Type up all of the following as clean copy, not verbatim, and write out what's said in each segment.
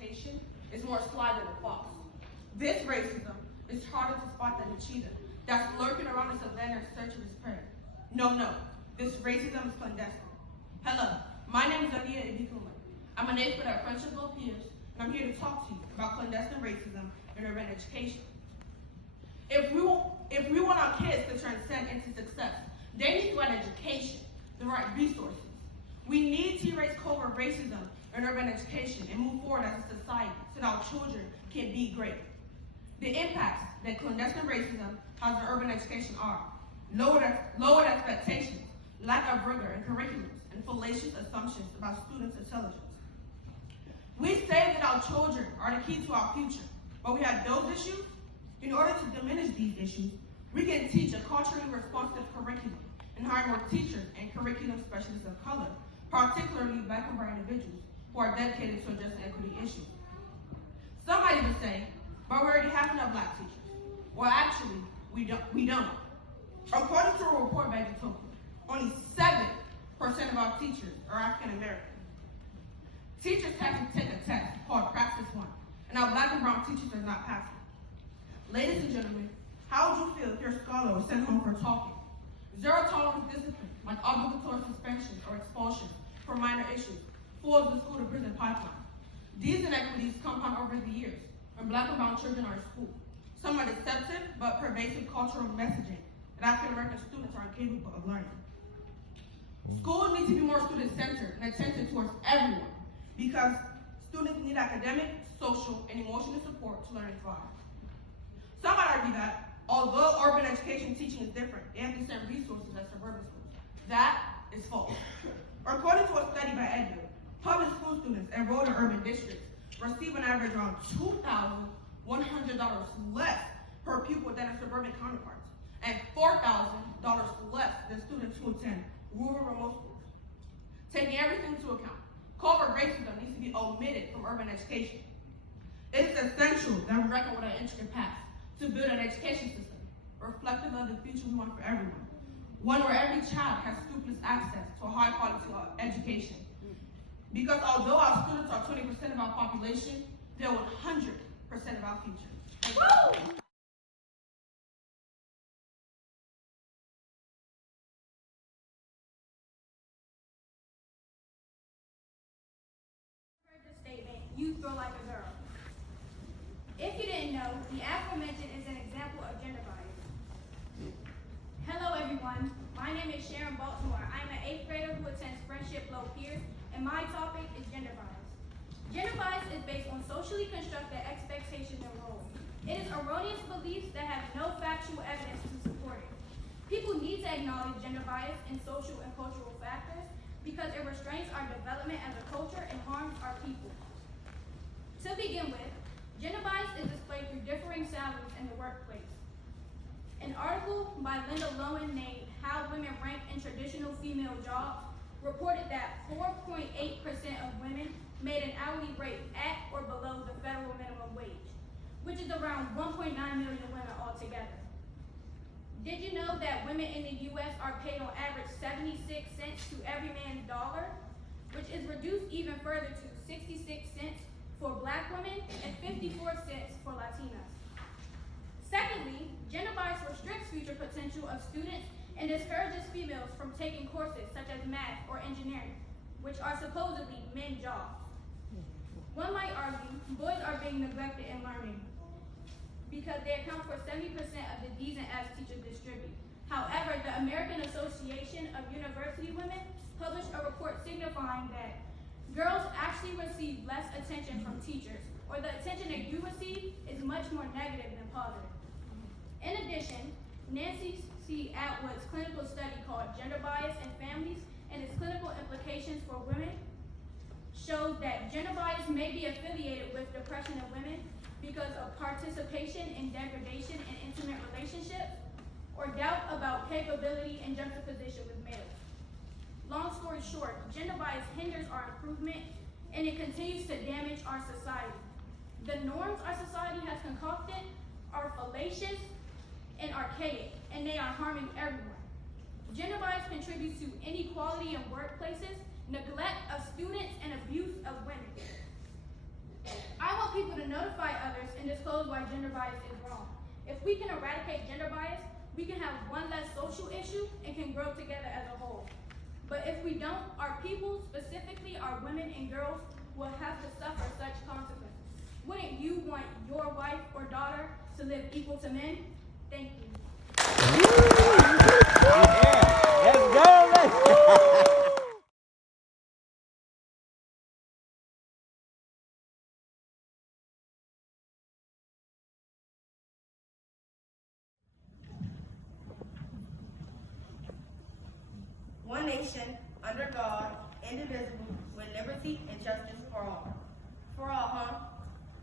education is more sly than a fox. This racism is harder to spot than the cheetah that's lurking around the savannah in search of his prey. No, this racism is clandestine. Hello, my name is Aliyah Ibikunle. I'm an eighth grader at Friendship Low Peers, and I'm here to talk to you about clandestine racism in urban education. If we want our kids to transcend into success, they need to have education, the right resources. We need to erase covert racism in urban education and move forward as a society so that our children can be great. The impacts that clandestine racism has on urban education are lowered expectations, lack of rigor in curriculums, and fallacious assumptions about students' intelligence. We say that our children are the key to our future, but we have those issues. In order to diminish these issues, we can teach a culturally responsive curriculum and hire more teachers and curriculum specialists of color, particularly Black and brown individuals who are dedicated to addressing equity issues. Some might even say, but we already have enough Black teachers. Well, actually, we don't. According to a report by Utopia, only 7% of our teachers are African American. Teachers have to take a test called Practice One, and our Black and brown teachers are not passing. Ladies and gentlemen, how would you feel if your scholar was sent home for talking? Zero tolerance discipline, like obligatory suspension or expulsion for minor issues, fuels the school to prison pipeline. These inequities compound over the years when Black and brown children are in school. Some are deceptive but pervasive cultural messaging that African American students are incapable of learning. Schools need to be more student-centered and attentive towards everyone because students need academic, social, and emotional support to learn and thrive. Some might argue that, although urban education teaching is different, they have the same resources as suburban schools. That is false. According to a study by Edgar, public school students enrolled in urban districts receive an average around $2,100 less per pupil than their suburban counterparts, and $4,000 less than students who attend rural remote schools. Taking everything into account, covert racism needs to be omitted from urban education. It is essential that we reckon with our intricate past to build an education system reflective of the future we want for everyone. One where every child has scrupulous access to a high quality education. Because although our students are 20% of our population, they're 100% of our future. Woo! The statement, "You throw like a girl." If you didn't know, the aforementioned is an example of gender bias. Hello everyone, my name is Sharyn Baltimore. I'm an 8th grader who attends Friendship Low Peers, and my topic is gender bias. Gender bias is based on socially constructed expectations and roles. It is erroneous beliefs that have no factual evidence to support it. People need to acknowledge gender bias in social and cultural factors because it restrains our development as a culture and harms our people. To begin with, gender bias is displayed through differing salaries in the workplace. An article by Linda Lowen named "How Women Rank in Traditional Female Jobs" reported that 4.8% of women made an hourly rate at or below the federal minimum wage, which is around 1.9 million women altogether. Did you know that women in the U.S. are paid on average 76 cents to every man's dollar, which is reduced even further to 66 cents for Black women and 54 cents for Latinas. Secondly, gender bias restricts future potential of students and discourages females from taking courses such as math or engineering, which are supposedly men's jobs. One might argue boys are being neglected in learning because they account for 70% of the D's and F's teachers distribute. However, the American Association of University Women published a report signifying that girls actually receive less attention from teachers, or the attention that you receive is much more negative than positive. In addition, Nancy C. Atwood's clinical study called "Gender Bias in Families and Its Clinical Implications for Women" shows that gender bias may be affiliated with depression in women because of participation in degradation in intimate relationships, or doubt about capability and juxtaposition with males. Long story short, gender bias hinders our improvement and it continues to damage our society. The norms our society has concocted are fallacious and archaic, and they are harming everyone. Gender bias contributes to inequality in workplaces, neglect of students, and abuse of women. I want people to notify others and disclose why gender bias is wrong. If we can eradicate gender bias, we can have one less social issue and can grow together as a whole. But if we don't, our people, specifically our women and girls, will have to suffer such consequences. Wouldn't you want your wife or daughter to live equal to men? Thank you. Let's go. One nation, under God, indivisible, with liberty and justice for all. For all, huh?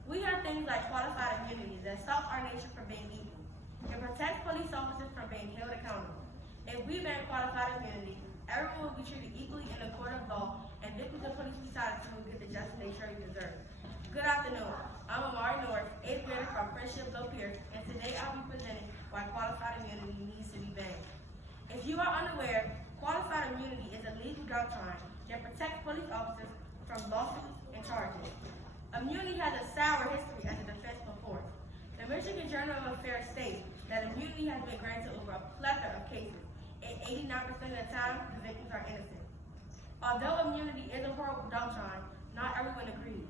We have things like qualified immunity that stops our nation from being equal. It protects police officers from being held accountable. If we ban qualified immunity, everyone will be treated equally in the court of law, and victims of police brutality will get the justice they surely deserve. Good afternoon. I'm Amari Norris, 8th grader from Friendship Low Pierce, and today I'll be presenting why qualified immunity needs to be banned. If you are unaware, qualified immunity is a legal doctrine that protects police officers from lawsuits and charges. Immunity has a sour history as a defense before. The Michigan Journal of Affairs states that immunity has been granted over a plethora of cases, and 89% of the time, the victims are innocent. Although immunity is a horrible doctrine, not everyone agrees.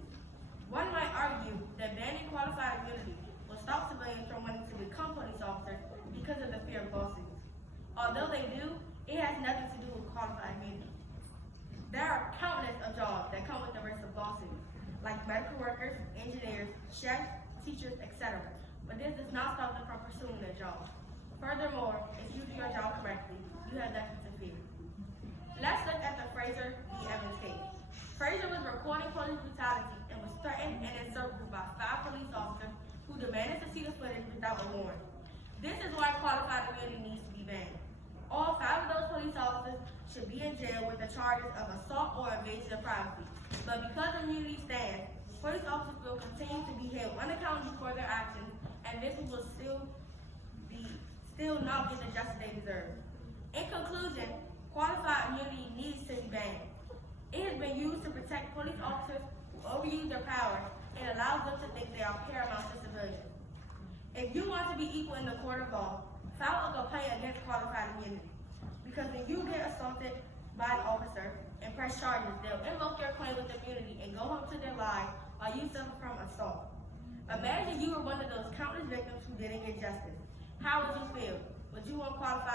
One might argue that banning qualified immunity will stop civilians from wanting to become police officers because of the fear of lawsuits. Although they do, it has nothing to do with qualified immunity. There are countless of jobs that come with the risk of lawsuits, like medical workers, engineers, chefs, teachers, etc. But this does not stop them from pursuing their jobs. Furthermore, if you do your job correctly, you have nothing to fear. Let's look at the Fraser v. Evans case. Fraser was recording police brutality and was threatened and encircled by 5 police officers who demanded to see the footage without a warrant. This is why qualified immunity needs to be banned. All 5 of those police officers should be in jail with the charges of assault or invasion of privacy. But because immunity stands, police officers will continue to be held unaccountable for their actions, and victims will still not get the justice they deserve. In conclusion, qualified immunity needs to be banned. It has been used to protect police officers who overuse their power and allows them to think they are paramount to civilians. If you want to be equal in the court of law, file a complaint against qualified immunity. Because when you get assaulted by an officer and press charges, they'll invoke your claim with immunity and go home to their lives while you suffer from assault. Imagine you were one of those countless victims who didn't get justice. How would you feel? Would you want qualified